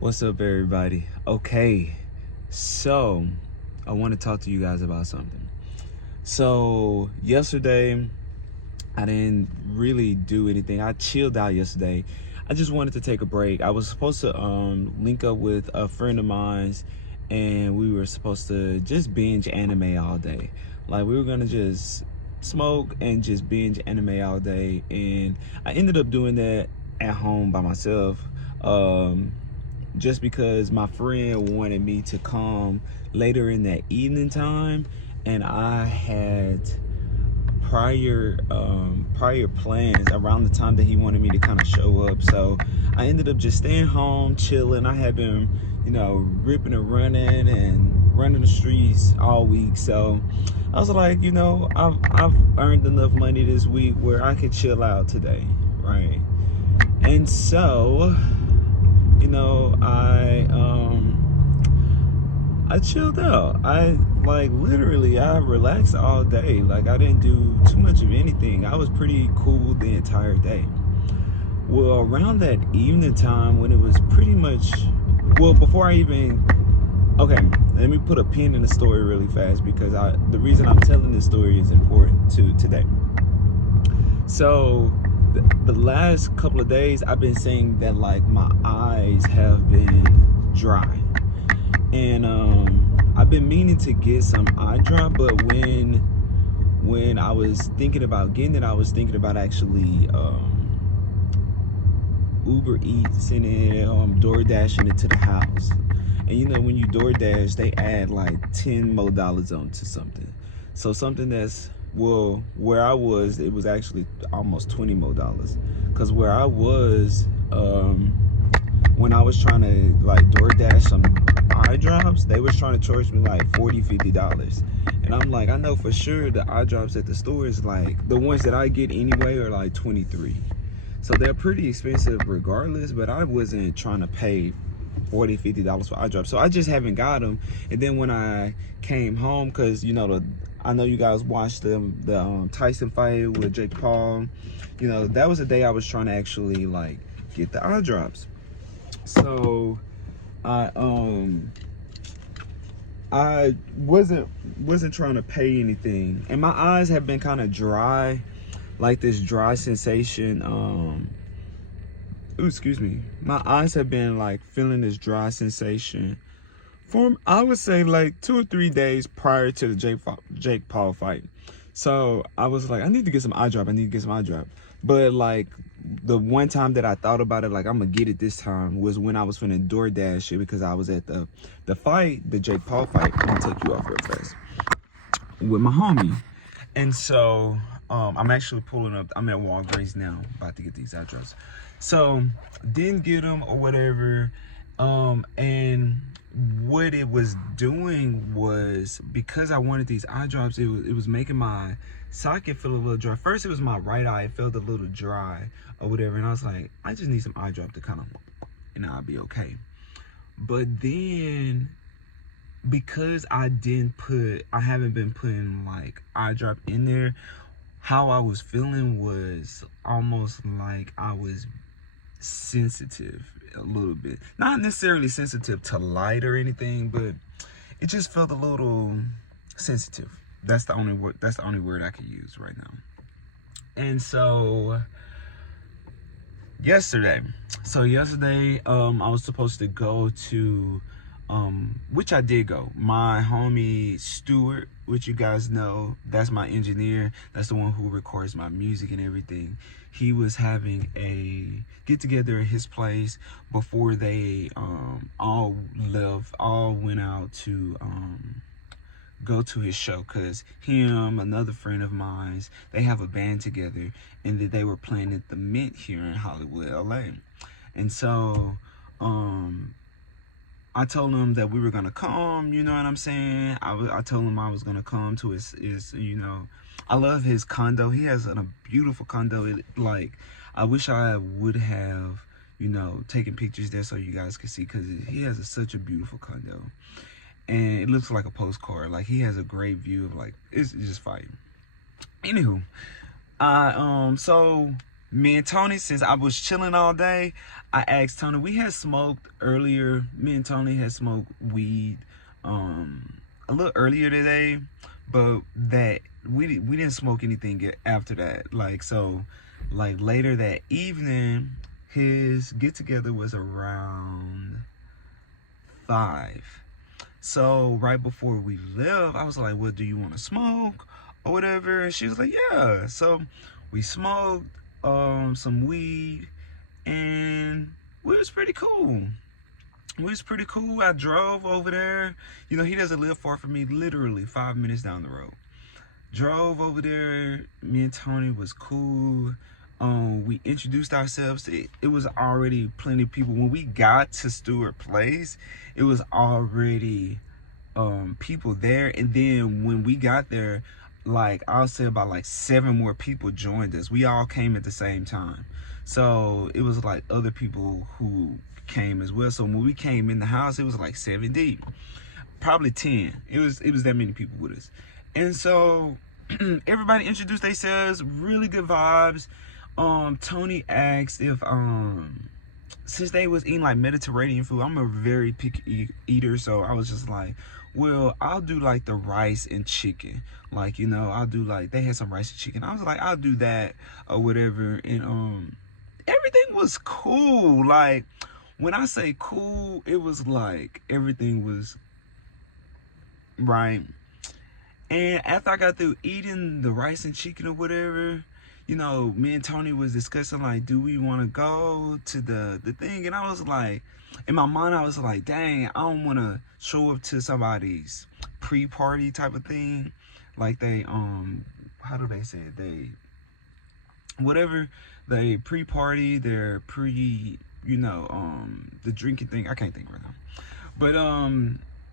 What's up, everybody? Okay, so I want to talk to you guys about something. So, yesterday, I didn't really do anything. I chilled out yesterday. I just wanted to take a break. I was supposed to link up with a friend of mine's, and we were supposed to just binge anime all day. Like, we were gonna just smoke and just binge anime all day, and I ended up doing that at home by myself. Just because my friend wanted me to come later in that evening time, and I had prior plans around the time that he wanted me to kind of show up. So I ended up just staying home, chilling. I had been, ripping and running the streets all week. So I was like, I've earned enough money this week where I could chill out today, right? And so, I chilled out. I literally I relaxed all day. Like, I didn't do too much of anything. I was pretty cool the entire day. Well, around that evening time when it was pretty much, before I even, okay, let me put a pin in the story really fast because the reason I'm telling this story is important to today. So the last couple of days I've been saying that like my eyes have been dry, and I've been meaning to get some eye drop, but when I was thinking about getting it, I was thinking about actually Uber Eats and then DoorDashing it to the house. And when you DoorDash, they add like $10 more onto something. So something that's, where I was, it was actually almost $20 more. Because where I was, when I was trying to like DoorDash some eye drops, they was trying to charge me like $40-$50. And I'm like, I know for sure the eye drops at the store is like, the ones that I get anyway are like $23. So they're pretty expensive regardless, but I wasn't trying to pay $40-$50 for eye drops. So I just haven't got them. And then when I came home, because I know you guys watched the Tyson fight with Jake Paul. That was the day I was trying to actually like get the eye drops. So I wasn't trying to pay anything, and my eyes have been kind of dry, like this dry sensation. Excuse me. My eyes have been like feeling this dry sensation for, I would say, like 2 or 3 days prior to the Jake Paul fight. So I was like, I need to get some eye drop. But like the one time that I thought about it, like I'm gonna get it this time, was when I was finna DoorDash it, because I was at the fight, the Jake Paul fight. I'm gonna take you off real fast with my homie. And so I'm actually pulling up. I'm at Walgreens now, about to get these eye drops. So didn't get them or whatever. And what it was doing was, because I wanted these eye drops, it was making my socket feel a little dry. First, it was my right eye. It felt a little dry or whatever. And I was like, I just need some eye drop to kind of, and I'll be okay. But then, because I haven't been putting like eye drop in there, how I was feeling was almost like I was sensitive a little bit. Not necessarily sensitive to light or anything, but it just felt a little sensitive. That's the only word I could use right now. And so yesterday, I was supposed to go to which I did go. My homie Stuart, which you guys know, that's my engineer. That's the one who records my music and everything. He was having a get together at his place before they all went out to go to his show, because another friend of mine, they have a band together, and that they were playing at the Mint here in Hollywood, LA. And so I told him that we were gonna come, you know what I'm saying? I told him I was gonna come to his I love his condo. He has a beautiful condo. I wish I would have, taken pictures there so you guys could see, because he has such a beautiful condo. And it looks like a postcard. Like, he has a great view of, like, it's just fire. Anywho, so me and Tony, since I was chilling all day, I asked Tony. We had smoked earlier. Me and Tony had smoked weed a little earlier today, but that we didn't smoke anything after that. Like, so, like later that evening, his get together was around 5. So right before we left, I was like, "Well, do you want to smoke or whatever?" And she was like, "Yeah." So we smoked some weed, and we was pretty cool. It was pretty cool. I drove over there. You know, he doesn't live far from me, literally 5 minutes down the road. Drove over there. Me and Tony was cool. We introduced ourselves. It was already plenty of people. When we got to Stewart Place, it was already people there. And then when we got there, like I'll say about like 7 more people joined us. We all came at the same time. So it was like other people who came as well. So when we came in the house, it was like 7 deep, probably 10. It was that many people with us. And so everybody introduced themselves, really good vibes. Tony asked if since they was eating like Mediterranean food, I'm a very picky eater, so I was just like, well, I'll do like the rice and chicken. Like, you know, I'll do like, they had some rice and chicken. I was like, I'll do that or whatever. And everything was cool. Like, when I say cool, it was like everything was right. And after I got through eating the rice and chicken or whatever, you know, me and Tony was discussing like, do we want to go to the thing? And I was like, in my mind, I was like, dang, I don't want to show up to somebody's pre-party type of thing. Like they, how do they say it? They, whatever, they pre-party, they're pre, you know, the drinking thing. I can't think right now. But,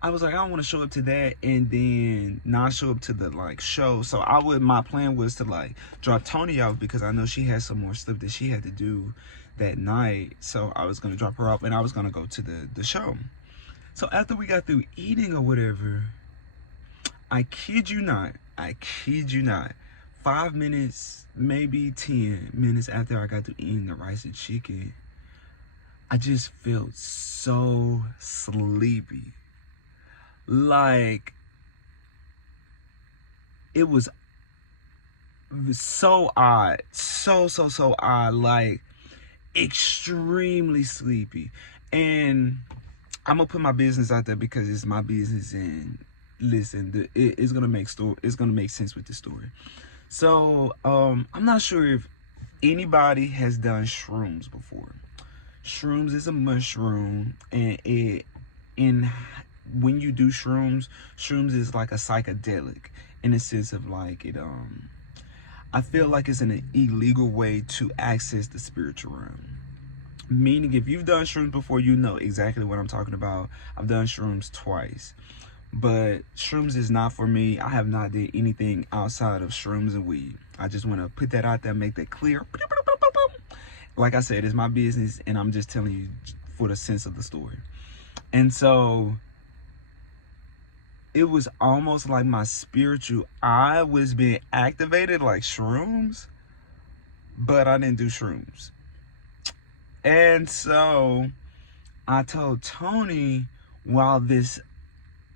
I was like, I don't want to show up to that and then not show up to the like show. So my plan was to like drop Tony off because I know she had some more stuff that she had to do that night. So I was gonna drop her off and I was gonna go to the show. So after we got through eating or whatever, I kid you not, 5 minutes, maybe 10 minutes after I got through eating the rice and chicken, I just felt so sleepy. Like, it was so odd, so odd, like extremely sleepy. And I'm gonna put my business out there because it's my business, and listen, it's gonna make sense with the story. So I'm not sure if anybody has done shrooms before. Shrooms is a mushroom, and when you do shrooms is like a psychedelic in the sense of like it I feel like it's an illegal way to access the spiritual realm. Meaning, if you've done shrooms before, you know exactly what I'm talking about. I've done shrooms twice, but shrooms is not for me. I have not did anything outside of shrooms and weed. I just want to put that out there, make that clear. Like I said, it's my business, and I'm just telling you for the sense of the story. And so it was almost like my spiritual eye was being activated like shrooms, but I didn't do shrooms. And so I told Tony, while this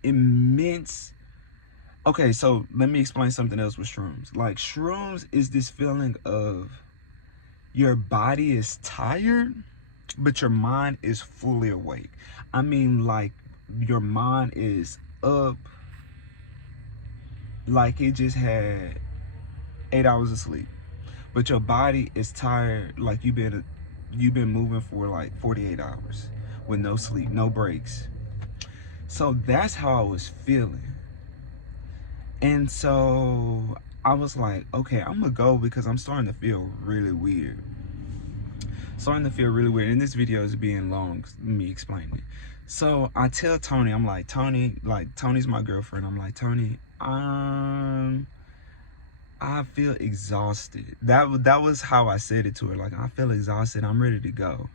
immense, okay, so let me explain something else with shrooms. Like, shrooms is this feeling of your body is tired, but your mind is fully awake. I mean, like, your mind is up like it just had 8 hours of sleep, but your body is tired like you've been moving for like 48 hours with no sleep, no breaks. So that's how I was feeling. And so I was like, okay, I'm gonna go because I'm starting to feel really weird. And this video is being long, me explaining it. So I tell Tony, I'm like, Tony, like, Tony's my girlfriend. I'm like, Tony, I feel exhausted. That was how I said it to her. Like, I feel exhausted. I'm ready to go,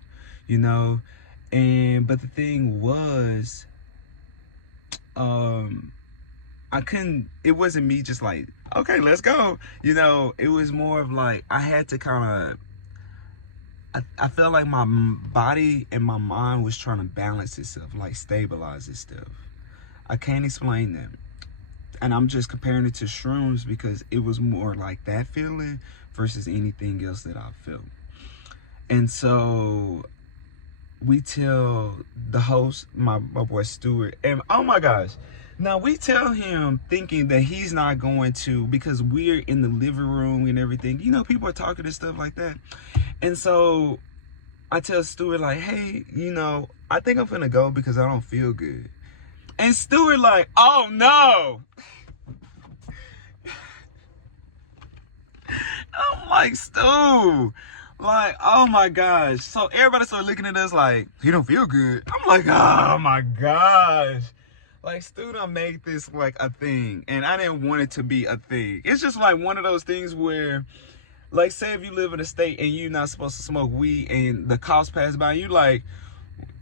you know? But the thing was, I couldn't, it wasn't me just like, okay, let's go. You know, it was more of like, I had to kind of I felt like my body and my mind was trying to balance itself, like stabilize itself. I can't explain that. And I'm just comparing it to shrooms because it was more like that feeling versus anything else that I felt. And so we tell the host, my boy Stuart, and oh my gosh, now we tell him thinking that he's not going to, because we're in the living room and everything, you know, people are talking and stuff like that. And so I tell Stuart like, hey, you know, I think I'm gonna go because I don't feel good. And Stuart like, oh no. I'm like, Stu, like, oh my gosh. So everybody started looking at us like, he don't feel good. I'm like, oh my gosh. Like, Stu done made this like a thing, and I didn't want it to be a thing. It's just like one of those things where, like, say if you live in a state and you're not supposed to smoke weed and the cops pass by, you like,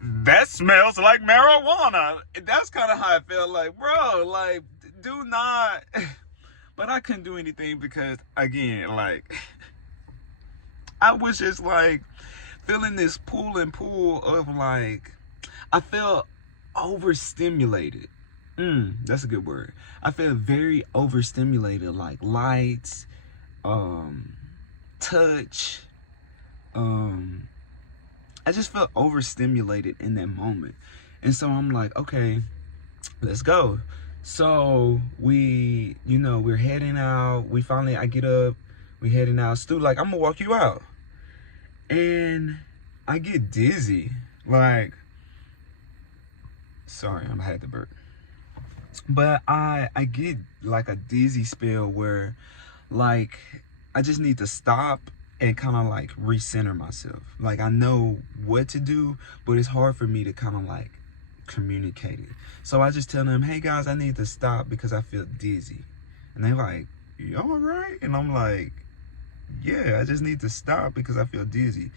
that smells like marijuana. That's kind of how I felt. Like, bro, like, do not. But I couldn't do anything because, again, like, I was just like feeling this pull and pull of like, I felt overstimulated. That's a good word. I felt very overstimulated, like lights, touch. I just felt overstimulated in that moment. And so I'm like, okay, let's go. So we, you know, we're heading out. I get up, we heading out. Stu like, I'm gonna walk you out. And I get dizzy. Like, sorry, I had to burp. But I get like a dizzy spell where like I just need to stop and kind of like recenter myself. Like, I know what to do, but it's hard for me to kind of like communicate it. So I just tell them, hey guys, I need to stop because I feel dizzy. And they're like, you all right? And I'm like, yeah, I just need to stop because I feel dizzy.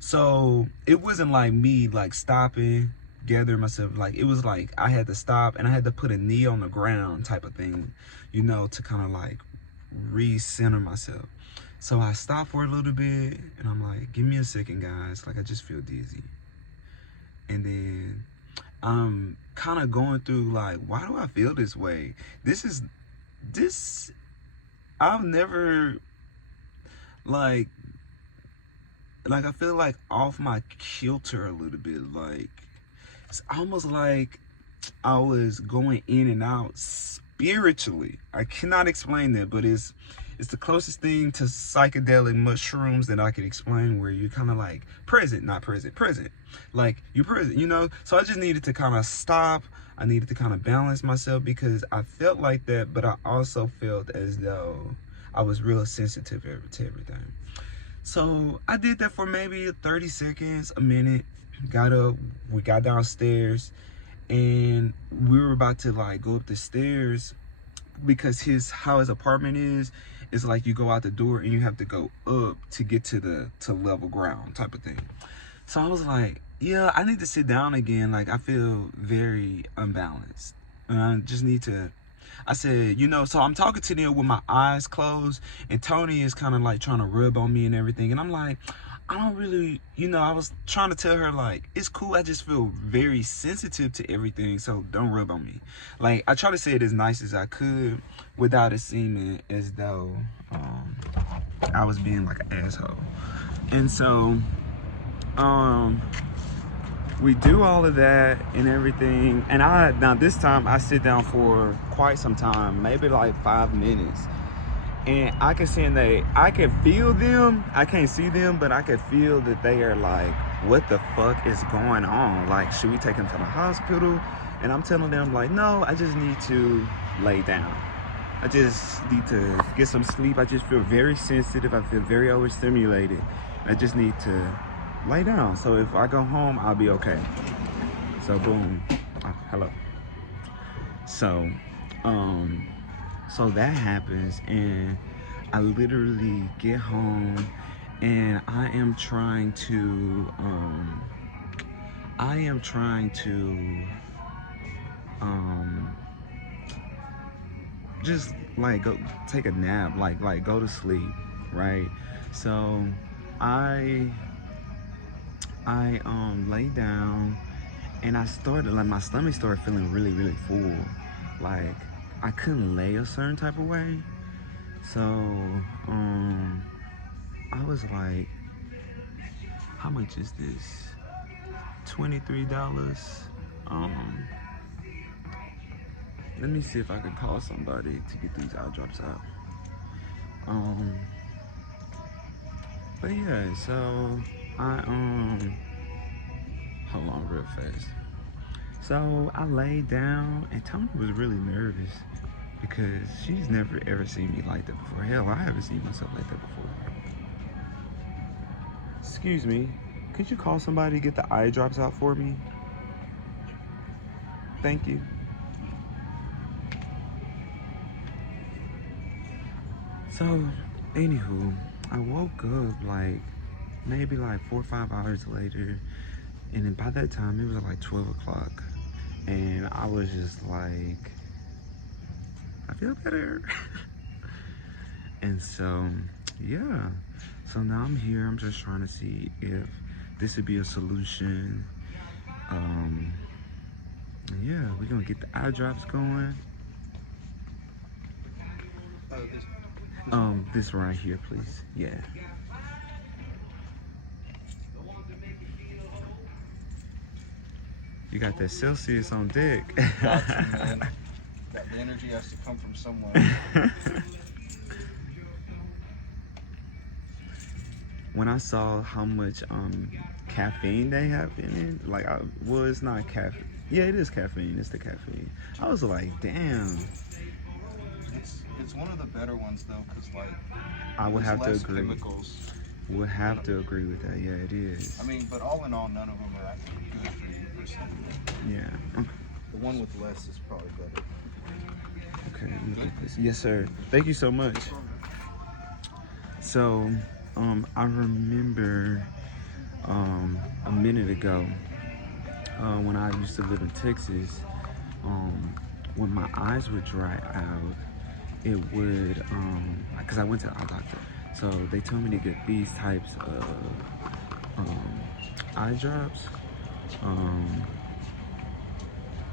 So it wasn't like me like stopping, gathering myself. Like, it was like I had to stop and I had to put a knee on the ground type of thing, you know, to kind of like recenter myself. So I stopped for a little bit and I'm like, give me a second, guys. Like, I just feel dizzy. And then I'm kind of going through like, why do I feel this way? I've never like I feel like off my kilter a little bit. Like, it's almost like I was going in and out spiritually. I cannot explain that, but it's the closest thing to psychedelic mushrooms that I could explain, where you kind of like present. Like, you're present, you know? So I just needed to kind of stop. I needed to kind of balance myself because I felt like that, but I also felt as though I was real sensitive to everything. So I did that for maybe 30 seconds, a minute. Got up, we got downstairs, and we were about to like go up the stairs because how his apartment is like you go out the door and you have to go up to get to level ground type of thing. So I was like, yeah, I need to sit down again. Like, I feel very unbalanced. And I just need to, I said, you know, so I'm talking to them with my eyes closed, and Tony is kind of like trying to rub on me and everything. And I'm like, I don't really, you know, I was trying to tell her like, it's cool. I just feel very sensitive to everything. So don't rub on me. Like, I try to say it as nice as I could without it seeming as though I was being like an asshole. And so, we do all of that and everything. And now this time I sit down for quite some time, maybe like 5 minutes. And I can feel them. I can't see them, but I can feel that they are like, what the fuck is going on? Like, should we take him to the hospital? And I'm telling them like, no, I just need to lay down. I just need to get some sleep. I just feel very sensitive. I feel very overstimulated. I just need to lay down. So if I go home, I'll be okay. So boom. Hello. So, so that happens, and I literally get home, and I am trying to just like go take a nap, like go to sleep, right? So I I lay down and I started like my stomach started feeling really, really full. Like I couldn't lay a certain type of way. So I was like, how much is this? $23. Um Let me see if I can call somebody to get these eye drops out. Um but yeah, so I hold on real fast. So I laid down and Tony was really nervous because she's never ever seen me like that before. Hell, I haven't seen myself like that before. Excuse me, could you call somebody to get the eye drops out for me? Thank you. So, anywho, I woke up like maybe like 4 or 5 hours later, and then by that time it was like 12 o'clock, and I was just like, I feel better. And so, yeah. So now I'm here. I'm just trying to see if this would be a solution. Um, yeah, we're gonna get the eye drops going. This right here, please. Yeah. You got that Celsius on deck. Got you, man. The energy has to come from somewhere. When I saw how much caffeine they have in it, like, well, it's not caffeine. Yeah, it is caffeine. It's the caffeine. I was like, damn. It's one of the better ones though, cause like I would have to less agree. chemicals. Would have to agree with that. Yeah, it is. I mean, but all in all, none of them are actually good for you personally. Yeah. The one with less is probably better. Okay. Let me get this. Yes, sir. Thank you so much. So, I remember a minute ago when I used to live in Texas, when my eyes would dry out, it would, because I went to the eye doctor, so they told me to get these types of eye drops,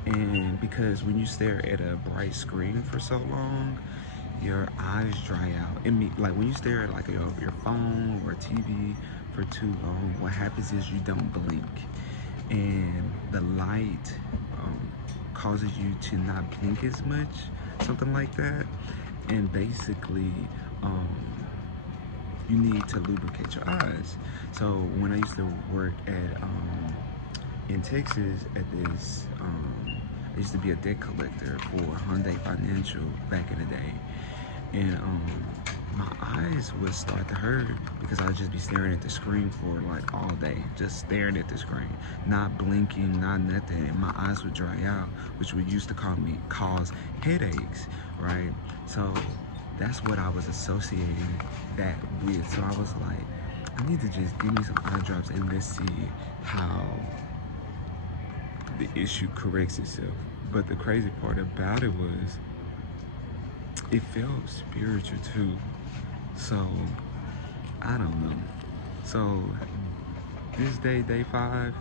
and because when you stare at a bright screen for so long, your eyes dry out. Like when you stare at like your phone or TV for too long, what happens is you don't blink, and the light causes you to not blink as much, something like that. And basically, you need to lubricate your eyes. So when I used to work at in Texas at this, I used to be a debt collector for Hyundai Financial back in the day, and my eyes would start to hurt because I'd just be staring at the screen for like all day, just staring at the screen, not blinking, not nothing, and my eyes would dry out, which would used to cause headaches, right? So that's what I was associating that with. So I was like, I need to just give me some eye drops and let's see how the issue corrects itself. But the crazy part about it was, it felt spiritual too. So I don't know. So this day 5,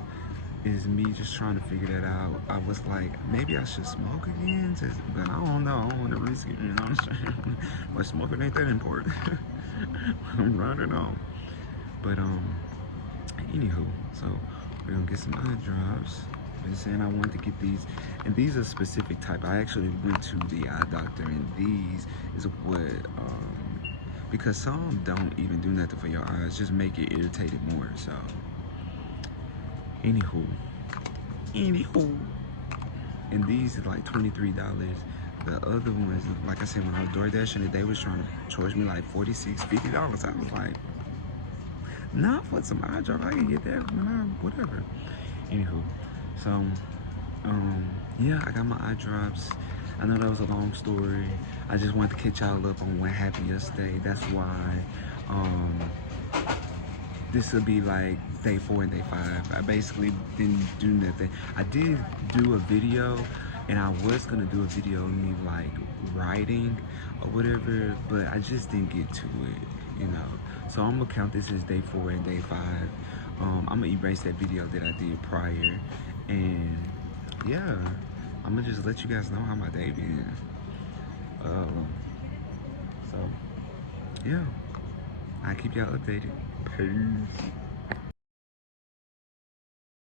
is me just trying to figure that out. I was like, maybe I should smoke again, but I don't know. I don't want to risk it, you know what I'm saying? But smoking ain't that important. I'm running on. But anywho, so we're gonna get some eye drops. I was saying I wanted to get these, and these are specific type. I actually went to the eye doctor, and these is what because some don't even do nothing for your eyes, just make it irritated more. So anywho, and these are like $23. The other ones, like I said, when I was door dashing, they was trying to charge me like $46, $50. I was like, not for some eye drop. I can get that whatever. Anywho, so yeah, I got my eye drops. I know that was a long story. I just wanted to catch y'all up on what happened yesterday. That's why this will be like day 4 and day 5. I basically didn't do nothing. I did do a video, and I was gonna do a video of me like writing or whatever, but I just didn't get to it, you know. So I'm gonna count this as day 4 and day 5. I'm gonna erase that video that I did prior, and yeah, I'm gonna just let you guys know how my day been. So yeah, I keep y'all updated. Peace.